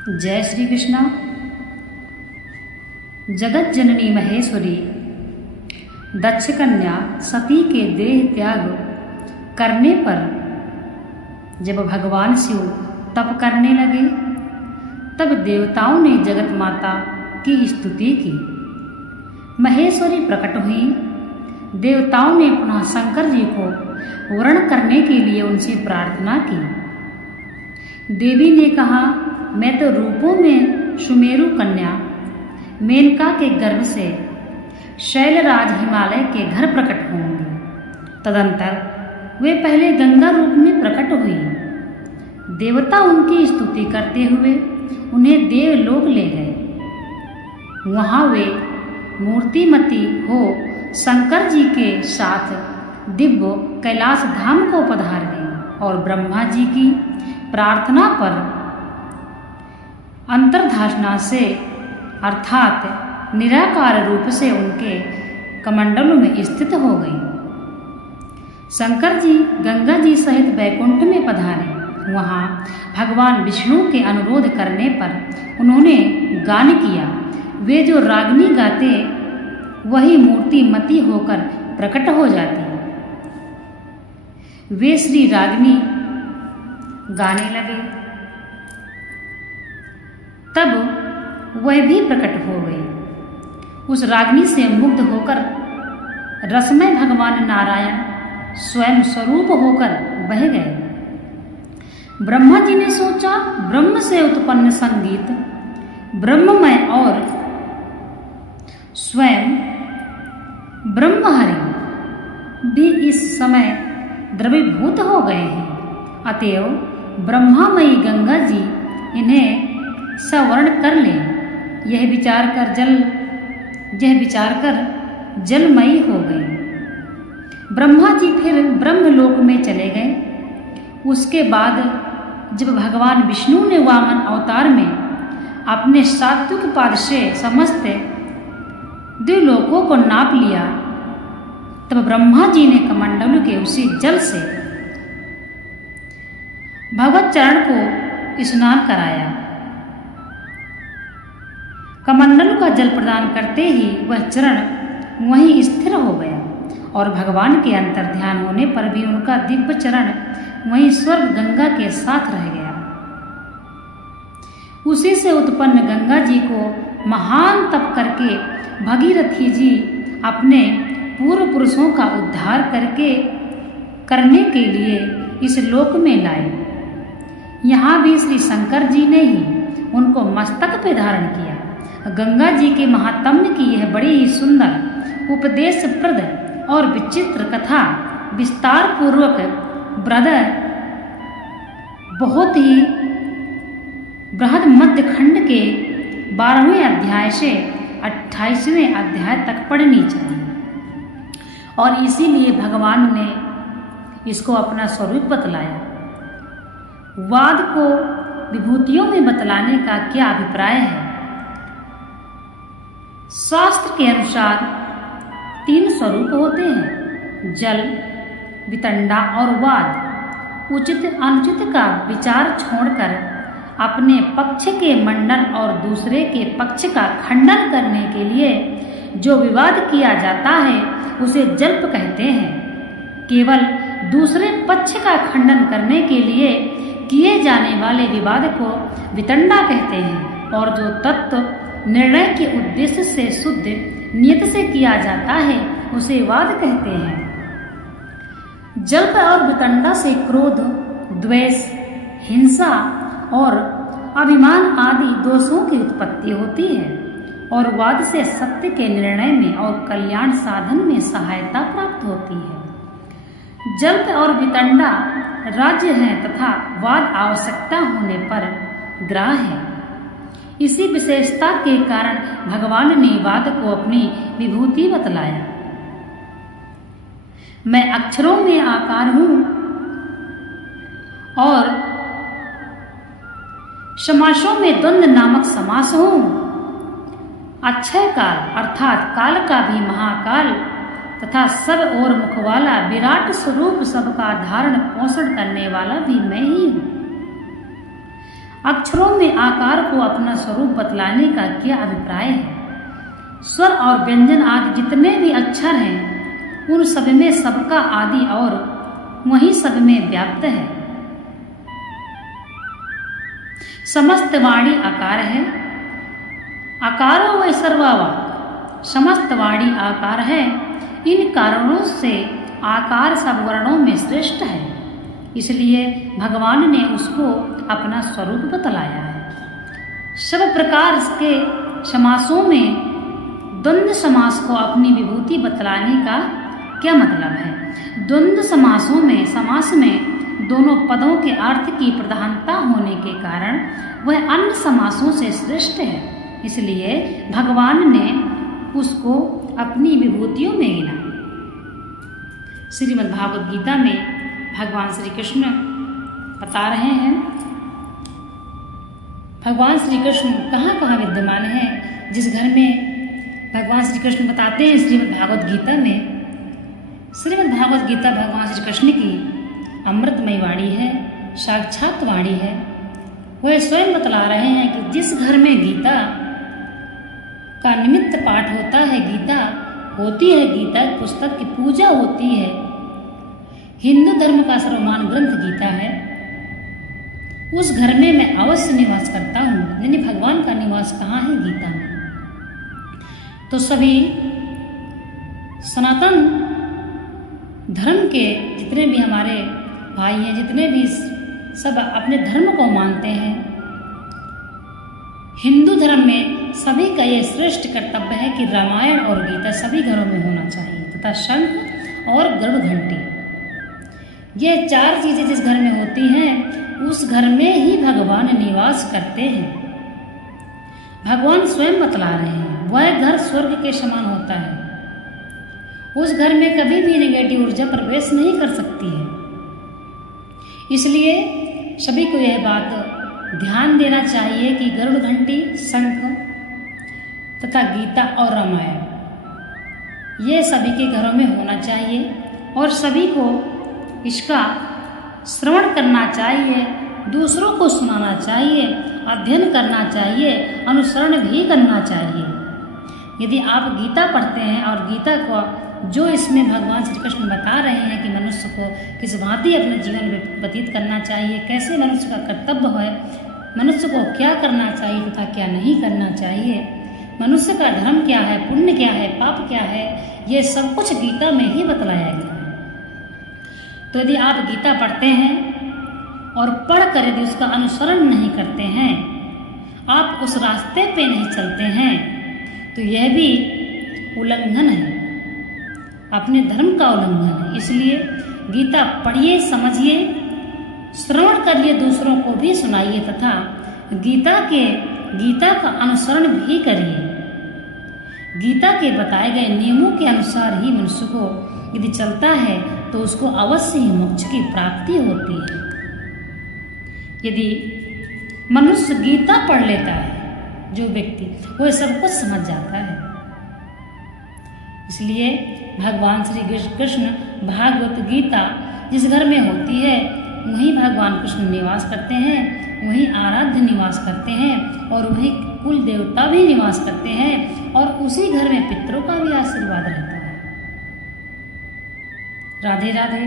जय श्री कृष्णा। जगत जननी महेश्वरी दक्ष कन्या सती के देह त्याग करने पर जब भगवान शिव तप करने लगे, तब देवताओं ने जगत माता की स्तुति की। महेश्वरी प्रकट हुई। देवताओं ने पुनः शंकर जी को वर्ण करने के लिए उनसे प्रार्थना की। देवी ने कहा, मैं तो रूपों में सुमेरु कन्या मेनका के गर्भ से शैलराज हिमालय के घर प्रकट होंगी। तदंतर वे पहले गंगा रूप में प्रकट हुई। देवता उनकी स्तुति करते हुए उन्हें देवलोक ले गए। वहां वे मूर्तिमती हो शंकर जी के साथ दिव्य कैलाश धाम को पधार गई और ब्रह्मा जी की प्रार्थना पर अंतर्धाशना से अर्थात निराकार रूप से उनके कमंडलों में स्थित हो गई। शंकर जी गंगा जी सहित वैकुंठ में पधारे। वहां भगवान विष्णु के अनुरोध करने पर उन्होंने गान किया। वे जो रागनी गाते वही मूर्तिमती होकर प्रकट हो जाती। वे श्री रागनी गाने लगे, तब वह भी प्रकट हो गई। उस रागनी से मुग्ध होकर रसमय भगवान नारायण स्वयं स्वरूप होकर बह गए। ब्रह्मा जी ने सोचा, ब्रह्म से उत्पन्न संगीत ब्रह्ममय और स्वयं ब्रह्महरि भी इस समय द्रवीभूत हो गए हैं। अतएव ब्रह्मामयी गंगा जी इन्हें सवर्ण कर ले। यह विचार कर जलमयी हो गई। ब्रह्मा जी फिर ब्रह्मलोक में चले गए। उसके बाद जब भगवान विष्णु ने वामन अवतार में अपने सात्विक पाद से समस्त द्विलोकों को नाप लिया, तब ब्रह्मा जी ने कमंडलू के उसी जल से भगवत चरण को स्नान कराया। कमंडलू का जल प्रदान करते ही वह चरण वहीं स्थिर हो गया और भगवान के अंतर ध्यान होने पर भी उनका दिव्य चरण वहीं स्वर्ग गंगा के साथ रह गया। उसी से उत्पन्न गंगा जी को महान तप करके भगीरथी जी अपने पूर्व पुरुषों का उद्धार करने के लिए इस लोक में लाए। यहाँ भी श्री शंकर जी ने ही उनको मस्तक पे धारण किया। गंगा जी के महात्म्य की यह बड़ी ही सुंदर उपदेशप्रद और विचित्र कथा विस्तार पूर्वक बहुत ही बृहद मध्य खंड के 12वें अध्याय से 28वें अध्याय तक पढ़नी चाहिए। और इसीलिए भगवान ने इसको अपना स्वरूप बतलाया। वाद को विभूतियों में बतलाने का क्या अभिप्राय है? शास्त्र के अनुसार 3 स्वरूप होते हैं, जल, वितंडा और वाद। उचित अनुचित का विचार छोड़कर अपने पक्ष के मंडन और दूसरे के पक्ष का खंडन करने के लिए जो विवाद किया जाता है उसे जल्प कहते हैं। केवल दूसरे पक्ष का खंडन करने के लिए किए जाने वाले विवाद को वितंडा कहते हैं और जो तत्व निर्णय के उद्देश्य से शुद्ध नियत से किया जाता है उसे वाद कहते हैं। जल्प और वितंडा से क्रोध, द्वेष, हिंसा और अभिमान आदि दोषों की उत्पत्ति होती है और वाद से सत्य के निर्णय में और कल्याण साधन में सहायता प्राप्त होती है। जल्प और वितंडा राज्य है तथा वाद आवश्यकता होने पर ग्राह है। इसी विशेषता के कारण भगवान ने वाद को अपनी विभूति बतलाया। मैं अक्षरों में आकार हूं और समासों में द्वंद्व नामक समास हूं। अक्षय काल अर्थात काल का भी महाकाल तथा सब और मुख वाला विराट स्वरूप सबका धारण पोषण करने वाला भी मैं ही हूं। अक्षरों में आकार को अपना स्वरूप बतलाने का क्या अभिप्राय है? स्वर और व्यंजन आदि जितने भी अक्षर हैं, उन सब में सबका आदि और वही सब में व्याप्त है। समस्त वाणी आकार है, आकारो वै सर्वावाक, समस्त वाणी आकार है। इन कारणों से आकार सब वर्णों में श्रेष्ठ है, इसलिए भगवान ने उसको अपना स्वरूप बतलाया है। सब प्रकार के समासों में द्वंद्व समास को अपनी विभूति बतलाने का क्या मतलब है? द्वंद्व समास में दोनों पदों के अर्थ की प्रधानता होने के कारण वह अन्य समासों से श्रेष्ठ है, इसलिए भगवान ने उसको अपनी विभूतियों में गिना। श्रीमद् भागवत गीता में भगवान श्री कृष्ण बता रहे हैं, भगवान श्री कृष्ण कहाँ कहाँ विद्यमान है। जिस घर में भगवान श्री कृष्ण बताते हैं श्रीमद् भागवत गीता में, श्रीमद् भागवत गीता भगवान श्री कृष्ण की अमृतमयी वाणी है, साक्षात वाणी है। वह स्वयं बतला रहे हैं कि जिस घर में गीता का निमित्त पाठ होता है, गीता होती है, गीता पुस्तक की पूजा होती है, हिंदू धर्म का सर्वमान्य ग्रंथ गीता है, उस घर में मैं अवश्य निवास करता हूँ। यानी भगवान का निवास कहाँ है? गीता में। तो सभी सनातन धर्म के जितने भी हमारे भाई हैं, जितने भी सब अपने धर्म को मानते हैं, हिंदू धर्म में सभी का ये श्रेष्ठ कर्तव्य है कि रामायण और गीता सभी घरों में होना चाहिए, तथा शंख और गरुड़ घंटी, ये चार चीजें जिस घर में होती हैं उस घर में ही भगवान निवास करते हैं। भगवान स्वयं बतला रहे हैं वह घर स्वर्ग के समान होता है, उस घर में कभी भी नेगेटिव ऊर्जा प्रवेश नहीं कर सकती है। इसलिए सभी को यह बात ध्यान देना चाहिए कि गरुड़ घंटी, शंख तथा गीता और रामायण ये सभी के घरों में होना चाहिए और सभी को इसका श्रवण करना चाहिए, दूसरों को सुनाना चाहिए, अध्ययन करना चाहिए, अनुसरण भी करना चाहिए। यदि आप गीता पढ़ते हैं और गीता को जो इसमें भगवान श्री कृष्ण बता रहे हैं कि मनुष्य को किस भांति अपने जीवन में व्यतीत करना चाहिए, कैसे मनुष्य का कर्तव्य है, मनुष्य को क्या करना चाहिए तथा क्या नहीं करना चाहिए, मनुष्य का धर्म क्या है, पुण्य क्या है, पाप क्या है, ये सब कुछ गीता में ही बतलाया गया है। तो यदि आप गीता पढ़ते हैं और पढ़कर यदि उसका अनुसरण नहीं करते हैं, आप उस रास्ते पे नहीं चलते हैं, तो यह भी उल्लंघन है, अपने धर्म का उल्लंघन है। इसलिए गीता पढ़िए, समझिए, श्रवण करिए, दूसरों को भी सुनाइए तथा गीता का अनुसरण भी करिए। गीता के बताए गए नियमों के अनुसार ही मनुष्य को यदि चलता है तो उसको अवश्य ही मोक्ष की प्राप्ति होती है। यदि मनुष्य गीता पढ़ लेता है, जो व्यक्ति, वो सब कुछ समझ जाता है। इसलिए भगवान श्री कृष्ण भागवत गीता जिस घर में होती है वहीं भगवान कृष्ण निवास करते हैं, वहीं आराध्य निवास करते हैं और वहीं कुल देवता भी निवास करते हैं और उसी घर में पितरों का भी आशीर्वाद रहता है। राधे राधे।